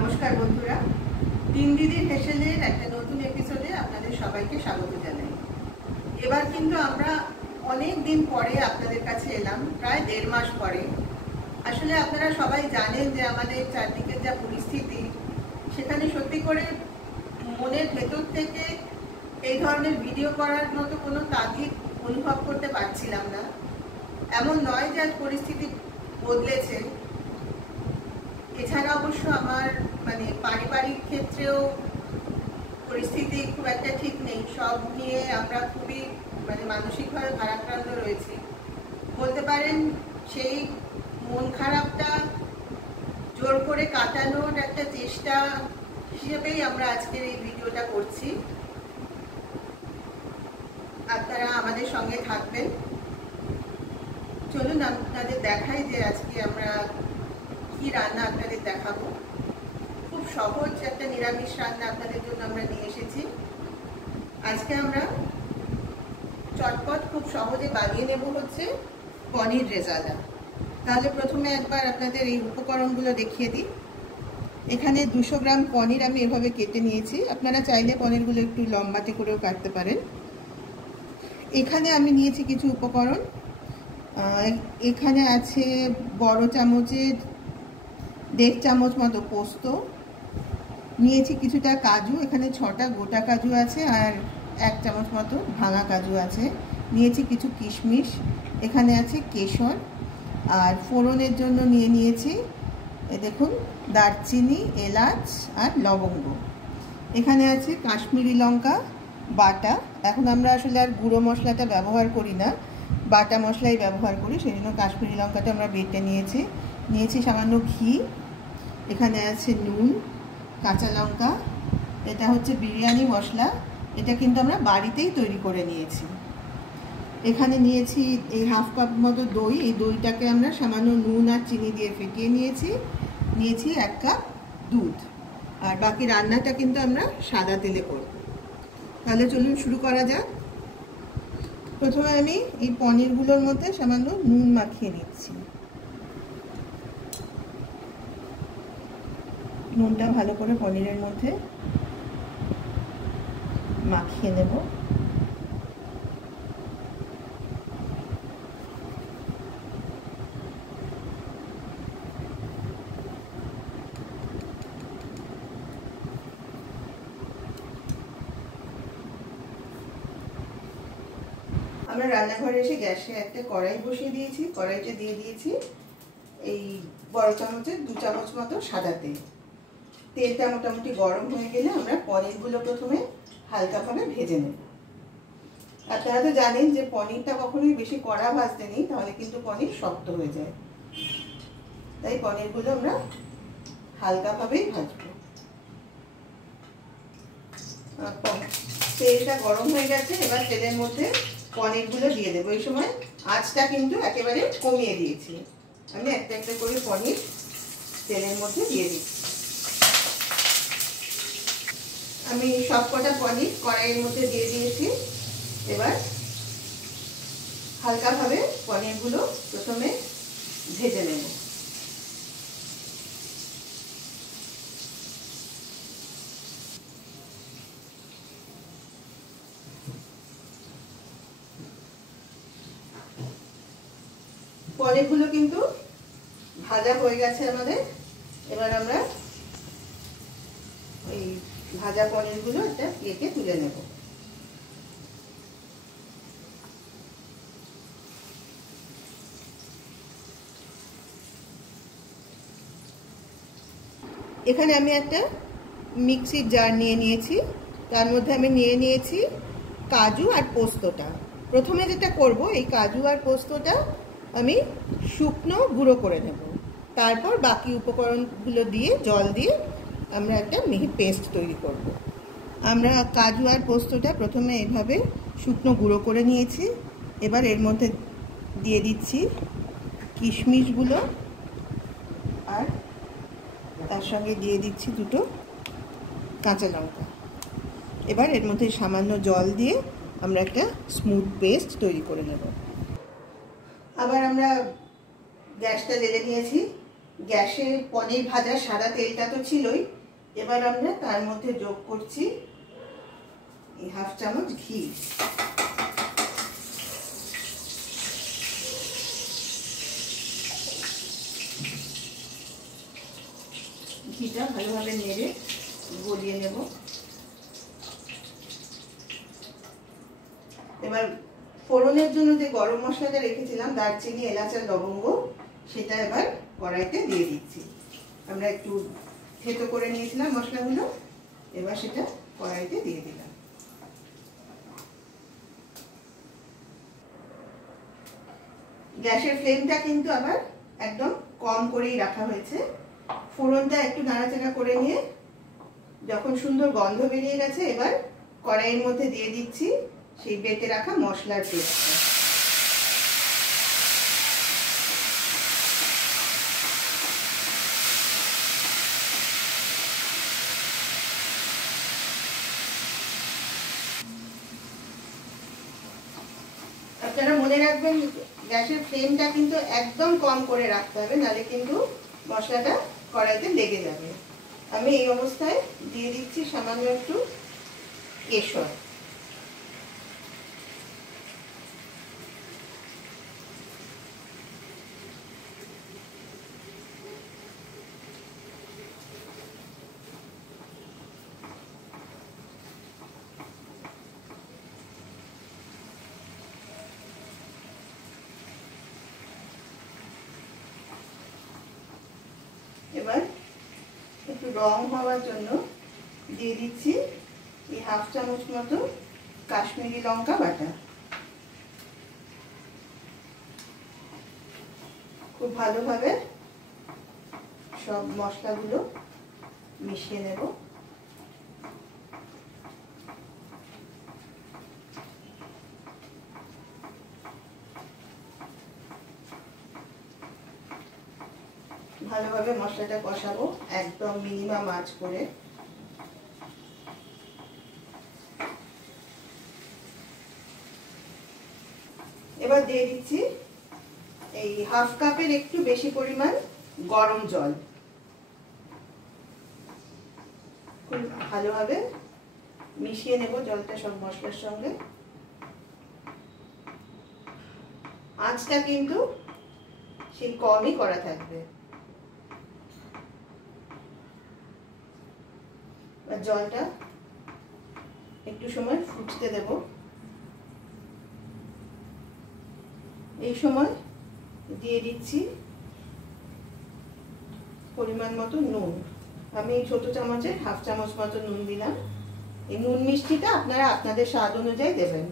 নমস্কার বন্ধুরা, তিন দিদির হেসেলের একটা নতুন এপিসোডে আপনাদের সবাইকে স্বাগত জানাই। এবার কিন্তু আমরা অনেক দিন পরে আপনাদের কাছে এলাম, প্রায় 1.5 মাস পরে। আসলে আপনারা সবাই জানেন যে আমাদের চারদিকের যা পরিস্থিতি, সেখানে সত্যি করে মনের ভেতর থেকে এই ধরনের ভিডিও করার মতো কোনো তাগিদ অনুভব করতে পারছিলাম না। এমন নয় যে আজ পরিস্থিতি বদলেছে, এছাড়া অবশ্য আমার পারিবারিক ক্ষেত্রেও পরিস্থিতি খুব একটা ঠিক নেই। সব নিয়ে আমরা খুবই মানসিকভাবে ভারাক্রান্ত রয়েছি বলতে পারেন। সেই মন খারাপটা জোর করে কাটানোর একটা চেষ্টা হিসেবেই আমরা আজকের এই ভিডিওটা করছি। আপনারা আমাদের সঙ্গে থাকবেন। চলুন আপনাদের দেখাই যে আজকে আমরা কি রান্না আপনাদের দেখাবো। খুব সহজ একটা নিরামিষ রান্না আপনাদের জন্য আমরা নিয়ে এসেছি। আজকে আমরা চটপট খুব সহজে বানিয়ে নেব হচ্ছে পনির রেজালা। তাহলে প্রথমে একবার আপনাদের এই উপকরণগুলো দেখিয়ে দিই। এখানে 200 গ্রাম পনির আমি এভাবে কেটে নিয়েছি। আপনারা চাইলে পনিরগুলো একটু লম্বাটে করেও কাটতে পারেন। এখানে আমি নিয়েছি কিছু উপকরণ। এখানে আছে বড় চামচের 1.5 চামচ মতো পোস্ত নিয়েছি, কিছুটা কাজু, এখানে 6টা গোটা কাজু আছে, আর 1 চামচ মতো ভাঙা কাজু আছে। নিয়েছি কিছু কিশমিশ, এখানে আছে কেশর, আর ফোড়নের জন্য নিয়েছি দেখুন দারচিনি, এলাচ আর লবঙ্গ। এখানে আছে কাশ্মীরি লঙ্কা বাটা। এখন আমরা আসলে আর গুঁড়ো মশলাটা ব্যবহার করি না, বাটা মশলাই ব্যবহার করি, সেই জন্য কাশ্মীরি লঙ্কাটা আমরা বেটে নিয়েছি সামান্য ঘি। এখানে আছে নুন, কাঁচা লঙ্কা, এটা হচ্ছে বিরিয়ানি মশলা, এটা কিন্তু আমরা বাড়িতেই তৈরি করে নিয়েছি। এখানে নিয়েছি এই 1/2 কাপ মতো দই, এই দইটাকে আমরা সামান্য নুন আর চিনি দিয়ে ফেটিয়ে নিয়েছি 1 কাপ দুধ। আর বাকি রান্নাটা কিন্তু আমরা সাদা তেলে করব। তাহলে চলুন শুরু করা যাক। প্রথমে আমি এই পনিরগুলোর মধ্যে সামান্য নুন মাখিয়ে নিচ্ছি। নুনটা ভালো করে পনিরের মধ্যে মাখিয়ে নেব। আমরা রান্নাঘরে এসে গ্যাসে একটা কড়াই বসিয়ে দিয়েছি। কড়াইতে দিয়ে দিয়েছি এই বড় চামচের 2 চামচ মতো সাদা তেল। তেলটা মোটামুটি গরম হয়ে গেলে আমরা পনিরগুলো প্রথমে হালকাভাবে ভেজে নেব। আপনারা তো জানেন যে পনিরটা কখনোই বেশি কড়া ভাজতে নেই, তাহলে কিন্তু পনির শক্ত হয়ে যায়। তাই পনিরগুলো আমরা হালকাভাবেই ভাজবো। তেলটা গরম হয়ে গেছে, এবার তেলের মধ্যে পনিরগুলো দিয়ে দেবো। এই সময় আঁচটা কিন্তু একেবারে কমিয়ে দিয়েছি। আমি একটা একটা করে পনির তেলের মধ্যে দিয়ে দিচ্ছি। আমি সবকটা পনির কড়াইয়ের মধ্যে দিয়ে দিয়েছি। এবার হালকাভাবে পনিরগুলো প্রথমে ভেজে নেব। পনিরগুলো কিন্তু ভাজা হয়ে গেছে আমাদের। এবার আমরা ওই ভাজা পনিরগুলো একটা প্লেটে তুলে নেব। এখানে আমি একটা মিক্সির জার নিয়েছি, তার মধ্যে আমি নিয়েছি কাজু আর পোস্তটা। প্রথমে যেটা করব, এই কাজু আর পোস্তটা আমি শুকনো গুঁড়ো করে নেব। তারপর বাকি উপকরণগুলো দিয়ে জল দিয়ে আমরা একটা মিহি পেস্ট তৈরি করব। আমরা কাজু আর পোস্তটা প্রথমে এভাবে শুকনো গুঁড়ো করে নিয়েছি। এবার এর মধ্যে দিয়ে দিচ্ছি কিশমিশগুলো, আর তার সঙ্গে দিয়ে দিচ্ছি 2টো কাঁচা লঙ্কা। এবার এর মধ্যে সামান্য জল দিয়ে আমরা একটা স্মুথ পেস্ট তৈরি করে নেব। আবার আমরা গ্যাসটা জ্বেলে নিয়েছি, গ্যাসে পনির ভাজার সাদা তেলটা তো ছিলই, এবার আমরা তার মধ্যে যোগ করছি এই 1/2 চামচ ঘি। ঘিটা ভালোভাবে নেড়ে গলিয়ে নেব। এবার ফোড়নের জন্য যে গরম মশলাটা রেখেছিলাম, দারচিনি, এলাচ আর লবঙ্গ, সেটা এবার কড়াইতে দিয়ে দিচ্ছি। আমরা একটু থেতো করে নিয়েছিলাম মশলাগুলো, এবার সেটা কড়াইতে দিয়ে দিলাম। গ্যাসের ফ্লেমটা কিন্তু আবার একদম কম করেই রাখা হয়েছে। ফোড়নটা একটু নাড়াচাড়া করে নিয়ে যখন সুন্দর গন্ধ বেরিয়ে গেছে, এবার কড়াইয়ের মধ্যে দিয়ে দিচ্ছি সেই বেটে রাখা মশলার পেস্টটা। আপনারা মনে রাখবেন, গ্যাসের ফ্লেমটা কিন্তু একদম কম করে রাখতে হবে, নাহলে কিন্তু মশলাটা কড়াইতে লেগে যাবে। আমি এই অবস্থায় দিয়ে দিচ্ছি সামান্য একটু কেশর। এবার একটু রং হওয়ার জন্য দিয়ে দিচ্ছি এই 1/2 চামচ মতো কাশ্মীরি লঙ্কা বাটা। খুব ভালোভাবে সব মশলাগুলো মিশিয়ে নেব। ভালোভাবে মশলাটা কষাবো একদম মিনিমাম আঁচ করে। এবার দিয়ে দিচ্ছি এই 1/2 কাপের একটু বেশি পরিমাণ গরম জল। খুব ভালোভাবে মিশিয়ে নেব জলটা সব মশলার সঙ্গে। আঁচটা কিন্তু সেই কমই করা থাকবে। জলটা একটু সময় ফুটতে দেব। এই সময় দিয়ে দিচ্ছি পরিমাণ মতো নুন। আমি ছোট চামচে 1/2 চামচ মতো নুন দিলাম। এই নুন মিষ্টিটা আপনারা আপনাদের স্বাদ অনুযায়ী দেবেন।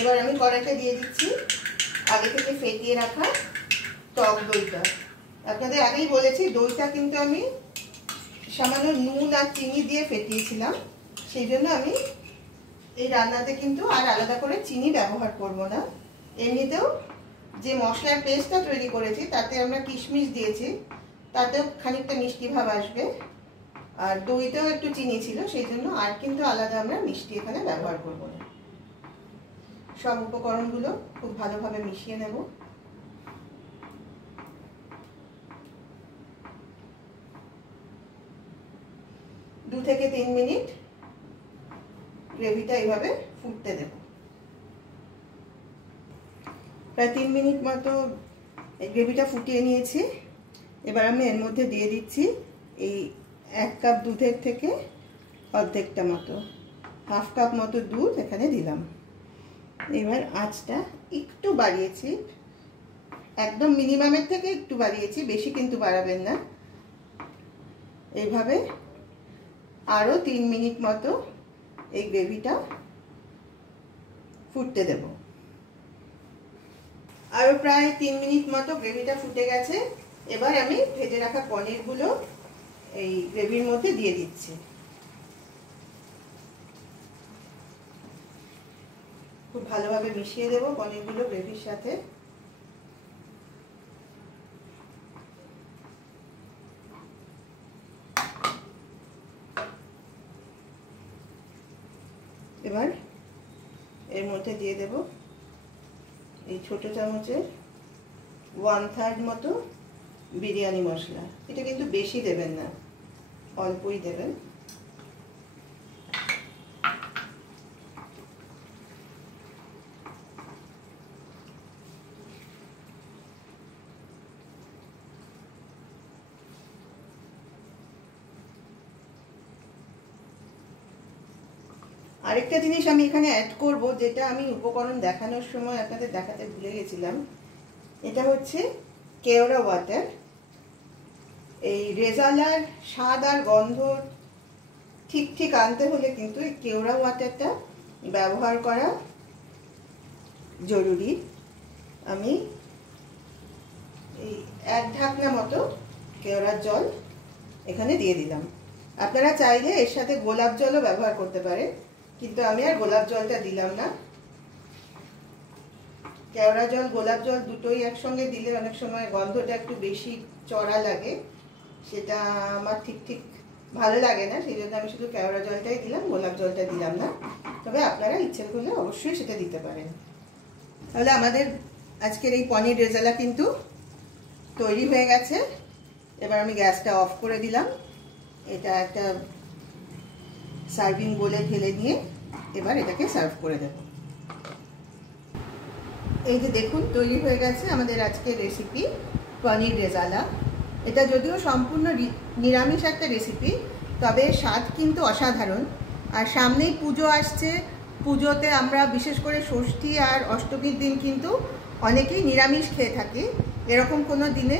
এবার আমি কড়াইতে দিয়ে দিচ্ছি আগে থেকে ফেটিয়ে রাখা টক দইটা। আপনাদের আগেই বলেছি, দইটা কিন্তু আমি সামান্য নুন আর চিনি দিয়ে ফেটিয়েছিলাম, সেই জন্য আমি এই রান্নাতে কিন্তু আর আলাদা করে চিনি ব্যবহার করব না। এমনিতেও যে মশলার পেস্টটা তৈরি করেছি তাতে আমরা কিশমিশ দিয়েছি, তাতেও খানিকটা মিষ্টি ভাব আসবে, আর দইতেও একটু চিনি ছিল, সেই জন্য আর কিন্তু আলাদা আমরা মিষ্টি এখানে ব্যবহার করব না। সব উপকরণগুলো খুব ভালোভাবে মিশিয়ে নেব। দু থেকে 3 মিনিট গ্রেভিটা এইভাবে ফুটতে দেব। প্রায় 3 মিনিট মতো গ্রেভিটা ফুটিয়ে নিয়েছি। এবার আমি এর মধ্যে দিয়ে দিচ্ছি এই 1 কাপ দুধের থেকে অর্ধেকটা মতো, 1/2 কাপ মতো দুধ এখানে দিলাম। এবার আঁচটা একটু বাড়িয়েছি, একদম মিনিমামের থেকে একটু বাড়িয়েছি, বেশি কিন্তু বাড়াবেন না। এইভাবে আরো 3 মিনিট মতো এই গ্রেভিটা ফুটতে দেব। আরো প্রায় 3 মিনিট মতো গ্রেভিটা ফুটে গেছে। এবার আমি ভেজে রাখা পনিরগুলো এই গ্রেভির মধ্যে দিয়ে দিচ্ছি। খুব ভালোভাবে মিশিয়ে দেবো পনিরগুলো গ্রেভির সাথে। এবার এর মধ্যে দিয়ে দেব এই ছোট চামচের 1/3 মতো বিরিয়ানি মশলা। এটা কিন্তু বেশি দেবেন না, অল্পই দেবেন। আরেকটা জিনিস আমি এখানে অ্যাড করব, যেটা আমি উপকরণ দেখানোর সময় আপনাদের দেখাতে ভুলে গেছিলাম। এটা হচ্ছে কেওড়া ওয়াটার। এই রেজালার স্বাদ আর গন্ধ ঠিক আনতে হলে কিন্তু এই কেওড়া ওয়াটারটা ব্যবহার করা জরুরি। আমি এই 1 ঢাকনা মতো কেওড়ার জল এখানে দিয়ে দিলাম। আপনারা চাইলে এর সাথে গোলাপ জলও ব্যবহার করতে পারেন, কিন্তু আমি আর গোলাপ জলটা দিলাম না। কেওড়া জল গোলাপ জল দুটোই একসঙ্গে দিলে অনেক সময় গন্ধটা একটু বেশি চড়া লাগে, সেটা আমার ঠিক ভালো লাগে না। সেই জন্য আমি শুধু কেওড়া জলটাই দিলাম, গোলাপ জলটা দিলাম না। তবে আপনারা ইচ্ছে করলে অবশ্যই সেটা দিতে পারেন। তাহলে আমাদের আজকের এই পনির রেজালা কিন্তু তৈরি হয়ে গেছে। এবার আমি গ্যাসটা অফ করে দিলাম। এটা একটা সার্ভিং বোলে ঢেলে নিয়ে এবার এটাকে সার্ভ করে দেব। এই যে দেখুন তৈরি হয়ে গেছে আমাদের আজকের রেসিপি পনির রেজালা। এটা যদিও সম্পূর্ণ নিরামিষ একটা রেসিপি, তবে স্বাদ কিন্তু অসাধারণ। আর সামনেই পুজো আসছে, পুজোতে আমরা বিশেষ করে ষষ্ঠী আর অষ্টমীর দিন কিন্তু অনেকেই নিরামিষ খেয়ে থাকি। এরকম কোনো দিনে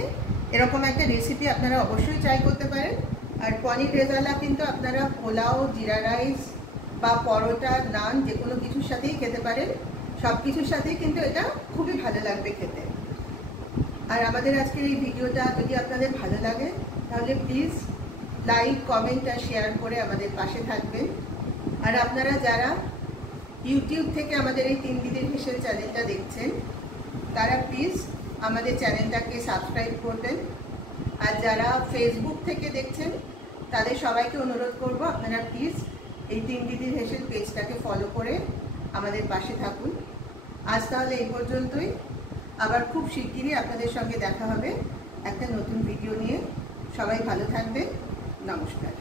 এরকম একটা রেসিপি আপনারা অবশ্যই ট্রাই করতে পারেন। আর পনির রেজালা কিন্তু আপনারা পোলাও, জিরা রাইস বা পরোটা, নান যে কোনো কিছুর সাথেই খেতে পারেন। সব কিছুর সাথেই কিন্তু এটা খুবই ভালো লাগবে খেতে। আর আমাদের আজকের এই ভিডিওটা যদি আপনাদের ভালো লাগে তাহলে প্লিজ লাইক, কমেন্ট আর শেয়ার করে আমাদের পাশে থাকবেন। আর আপনারা যারা ইউটিউব থেকে আমাদের এই 3 দিদির হেসেল চ্যানেলটা দেখছেন, তারা প্লিজ আমাদের চ্যানেলটাকে সাবস্ক্রাইব করবেন। আর যারা ফেসবুক থেকে দেখছেন তাদের সবাইকে অনুরোধ করব আপনারা প্লিজ এই 3 দিদির হেসেল পেজটাকে ফলো করে আমাদের পাশে থাকুন। আজ তাহলে এই পর্যন্তই। আবার খুব শিগগিরই আপনাদের সঙ্গে দেখা হবে একটা নতুন ভিডিও নিয়ে। সবাই ভালো থাকবেন। নমস্কার।